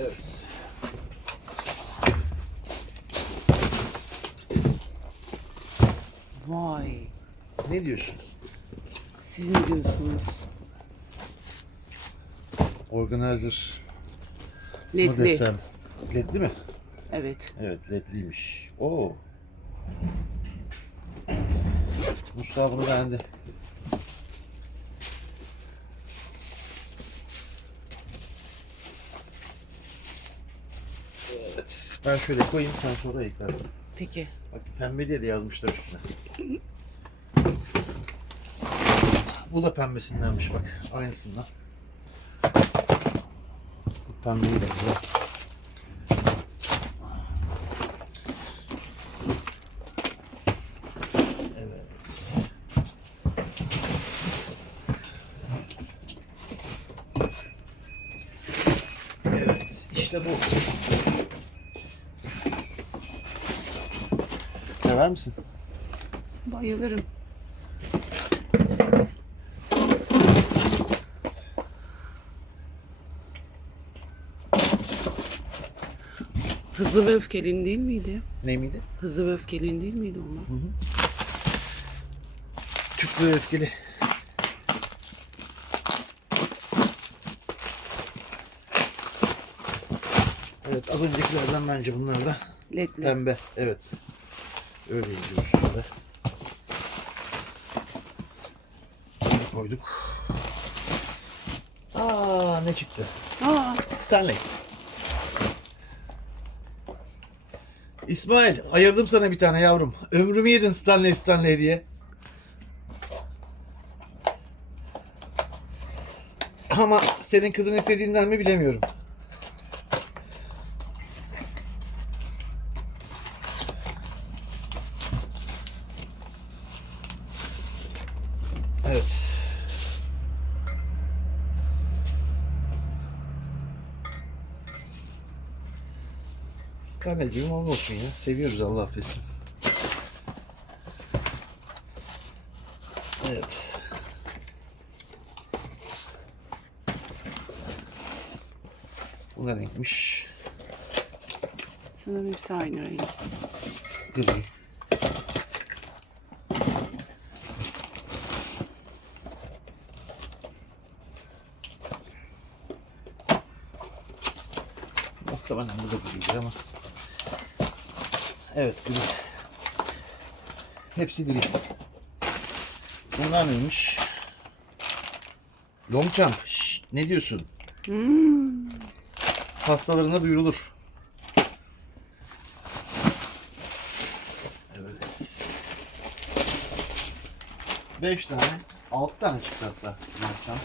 Evet. Vay. Ne diyorsun? Siz ne diyorsunuz? Organizer mı Ledli. desem? Ledli mi? Evet. Evet ledliymiş. Oo. Mustafa bunu beğendi. Evet. Ben şöyle koyayım sen sonra eklersin. Peki. Bak pembe diye de yazmışlar üstüne. Bu da pembesindenmiş bak. Aynısından. Bu pembeyi de güzel. Evet. Evet, işte bu. Sever misin? Bayılırım. Hızlı ve öfkelin değil miydi? Ne miydi? Hızlı ve öfkelin değil miydi onlar? Küp ve öfkeli. Evet az öncekilerden bence bunlar da Ledli. pembe. Evet. Öyle üstünde. Bunu koyduk. Aa ne çıktı? Aa, Stanley. İsmail ayırdım sana bir tane yavrum. Ömrümü yedin Stanley Stanley diye. Ama senin kızın istediğinden mi bilemiyorum. Evet. Stanley'cim olmasın ya. Seviyoruz Allah affetsin. Evet. Bu ne renkmiş? sanırım hepsi aynı renk. Gri. Muhtemelen bu da gridir ama. Evet gri. Hepsi gri. Bunlar neymiş? Longchamp. Şşş, ne diyorsun? Hmm. Hastalarına duyurulur. Evet. Beş tane, altı tane çıktı hatta. Longchamp.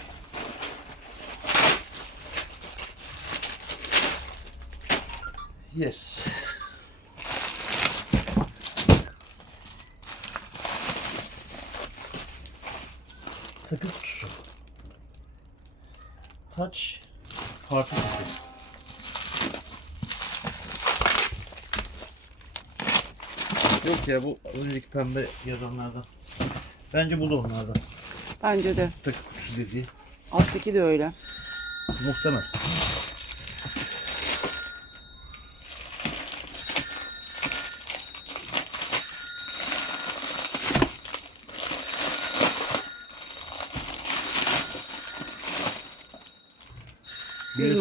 Yes. Takı kutusu. Touch parti kutusu. Yok ya bu önceki pembe yazanlardan. Bence bu da onlardan. Bence de. Takı kutusu dediği. Alttaki de öyle. Muhtemel.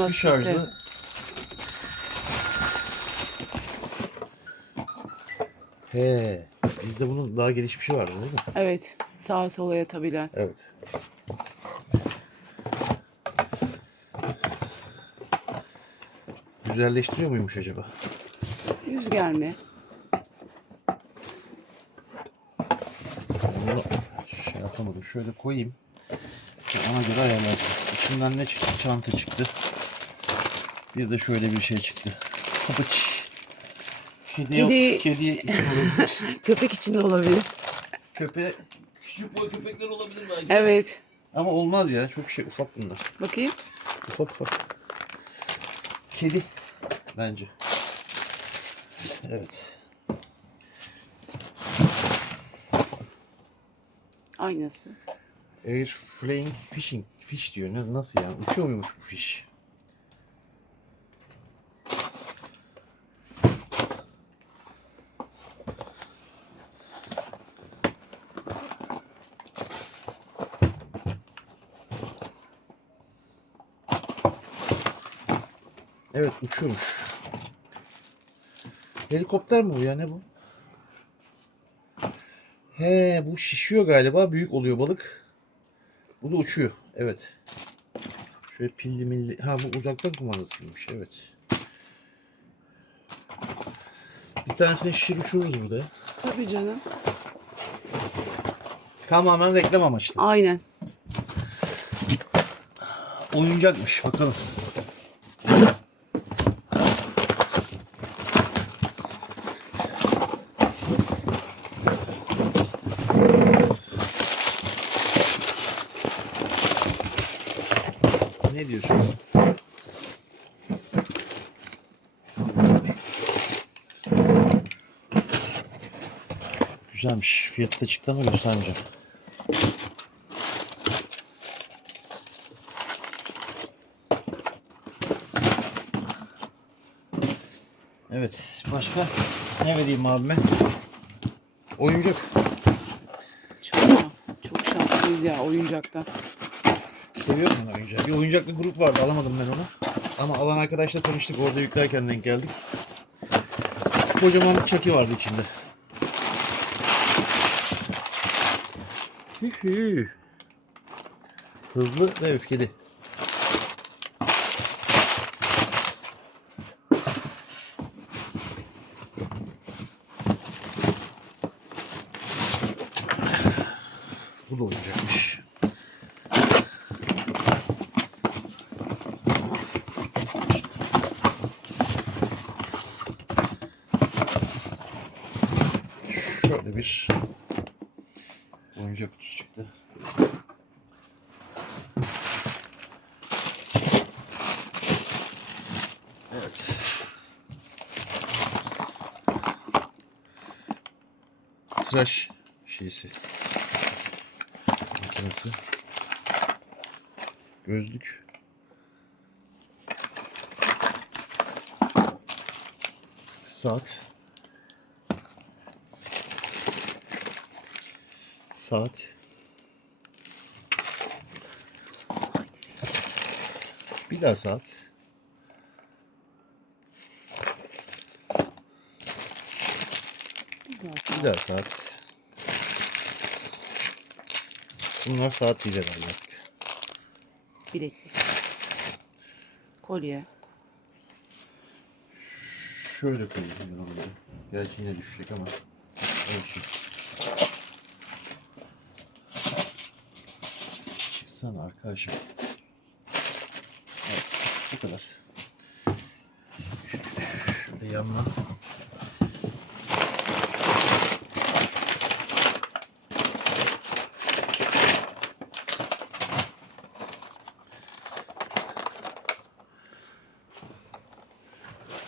Maskesi. şarjlı. He, bizde bunun daha geniş bir şey vardı değil mi? Evet. Sağa sola yatabilen. Evet. Güzelleştiriyor muymuş acaba? Yüz gelme. Bunu şey yapamadım. Şöyle koyayım. Ona göre ayarlarsın. İçinden ne çıktı? Çanta çıktı. Bir de şöyle bir şey çıktı. Kapıç. Kedi, Kedi- kedi Köpek içinde olabilir. köpeğe küçük boy köpekler olabilir belki. Evet. Ama olmaz ya. Çok şey ufak bunlar. Bakayım. Ufak ufak. Kedi bence. Evet. Aynası. Air flying fishing fish diyor. Nasıl yani? Uçuyor muymuş bu fish? Evet uçuyormuş. Helikopter mi bu ya ne bu? He bu şişiyor galiba. Büyük oluyor balık. Bu da uçuyor. Evet. Şöyle pilli milli. Ha bu uzaktan kumandasıymış. Evet. Bir tanesini şişir uçururuz burada. Tabii canım. Tamamen reklam amaçlı. Aynen. Oyuncakmış bakalım. Ne diyorsun? Güzelmiş. Fiyatı da çıktı ama göstermeyeceğim. Evet. Başka ne vereyim abime? Oyuncak. Çok, çok şanslıyız ya oyuncaktan. Seviyorum ben oyuncağı. Bir oyuncaklı grup vardı. Alamadım ben onu. Ama alan arkadaşla tanıştık. Orada yüklerken denk geldik. Kocaman bir çeki vardı içinde. Hızlı ve öfkeli. Bu da oyuncakmış. Şöyle bir oyuncak kutusu çıktı. Evet. Tıraş şeysi. Makinesi. Gözlük. Saat. Saat. Bir daha saat. Bir daha saat. Bunlar saat değil herhalde. Bileklik. Kolye. Şöyle koyayım ben onları. Gerçi yine düşecek ama. Ölçeyim. Çıksana arkadaşım. Evet, bu kadar. Şöyle yanına.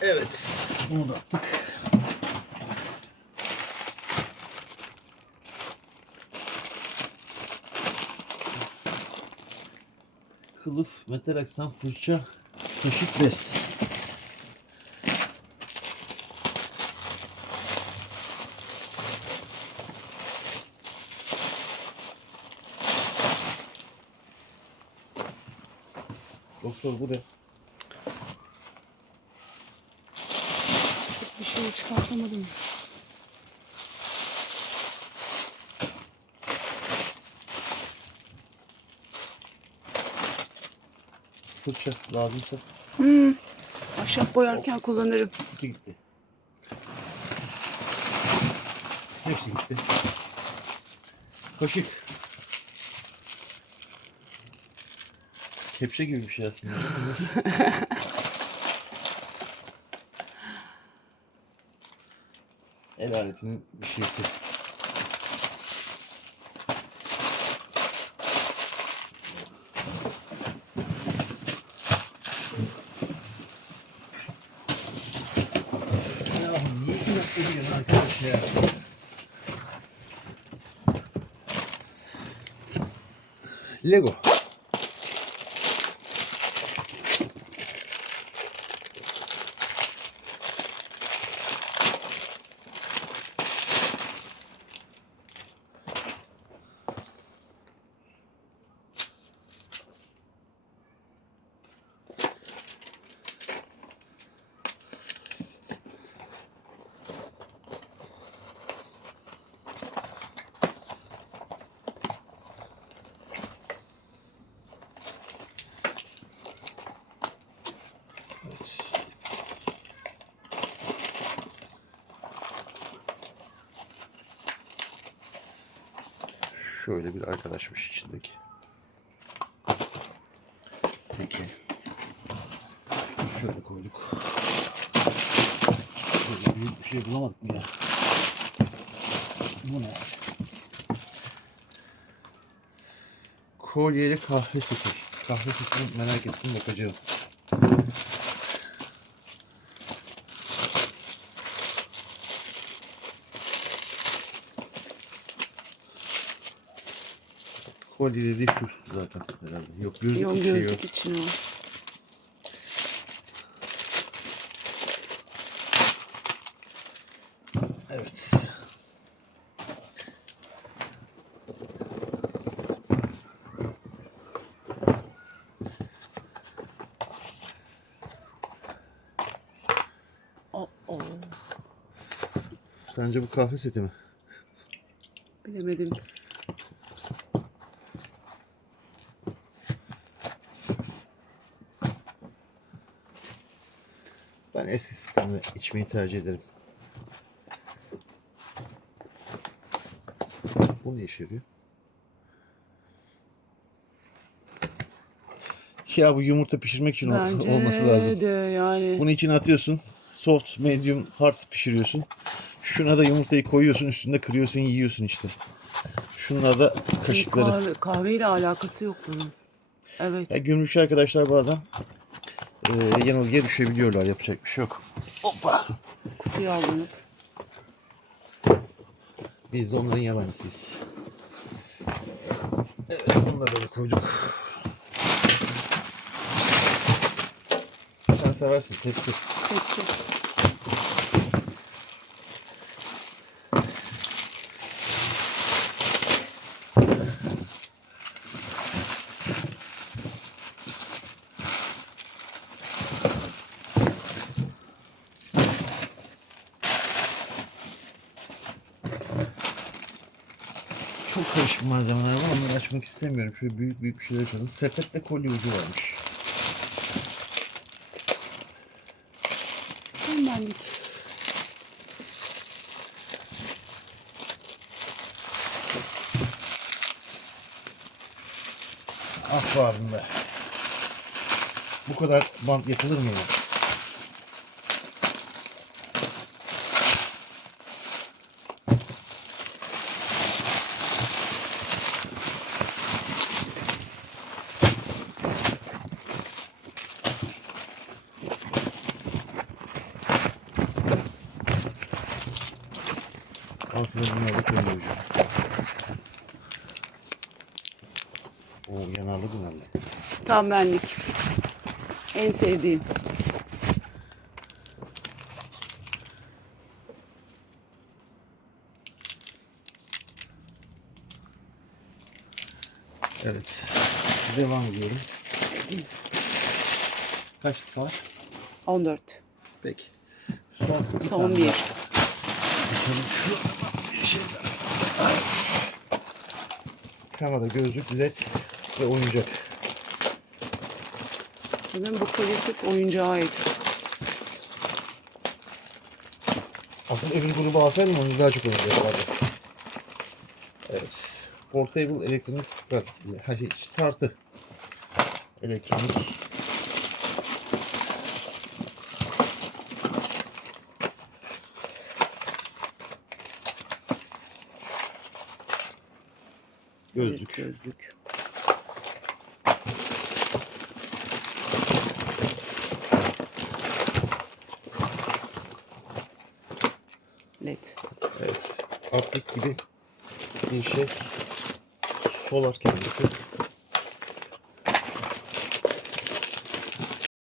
Evet. Bunu da attık. Kılıf, metal aksan, fırça, kaşık, bez. Doktor bu ne? Bir şey çıkartamadım. Fırça lazımsa. Hmm. Ahşap boyarken kullanırım. İki gitti. Hepsi gitti. Kaşık. Kepçe gibi bir şey aslında. El aletinin bir şeysi. Yeah. Lego. Şöyle bir arkadaşmış içindeki. Peki. Şöyle koyduk. Şöyle büyük bir şey bulamadık mı ya? Bu ne? Kolyeli kahve seti. Kahve setini merak ettim bakacağım. Kolye dediği şu zaten herhalde. Yok gözlük Yok bir şey yok. gözlük için o. Evet. O, o. Sence bu kahve seti mi? Bilemedim. Ben eski sistemde içmeyi tercih ederim. Bu ne işe yarıyor? Ya bu yumurta pişirmek için Bence olması lazım. de yani. Bunu içine atıyorsun. Soft, medium, hard pişiriyorsun. Şuna da yumurtayı koyuyorsun, üstünde kırıyorsun, yiyorsun işte. Şunlar da kaşıkları. Kahve, kahveyle alakası yok bunun. Evet. Ya gümrükçü arkadaşlar bazen e, yanılgıya düşebiliyorlar. Yapacak bir şey yok. Hoppa. Kutuyu al bunu. Biz de onların yalancısıyız. Evet bunları da koyduk. Sen seversin tepsi. Peki. Karışık malzemeler var onları açmak istemiyorum. Şöyle büyük büyük bir şeyler açalım. Sepette kolye ucu varmış. Hemenlik. Ah be abim be. Bu kadar bant yapılır mı ya? Aslında bunlar da koyuyor. Oo yanarlı bunlarla. Tam benlik. En sevdiğim. Evet. Devam ediyorum. Kaç var? 14. Peki. Son, Son bir. Bakalım şu bir şey daha. Evet. Kamera, gözlük, led ve oyuncak. Sanırım bu kolye sırf oyuncağa ait. Aslında öbür grubu alsaydım onu daha çok oyuncak vardı. Evet. Portable elektronik start. Hayır, Elektronik. Evet, Gözlük. gözlük. LED. Evet. Aplik gibi bir şey. Solar kendisi.